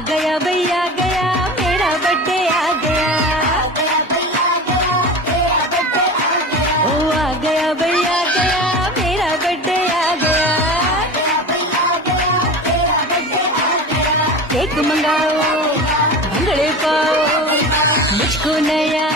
गया भैया गया मेरा बर्थडे आ गया। ओ आ गया भैया गया मेरा बर्थडे आ गया। केक मंगाओ भंगड़े पाओ मुझको नया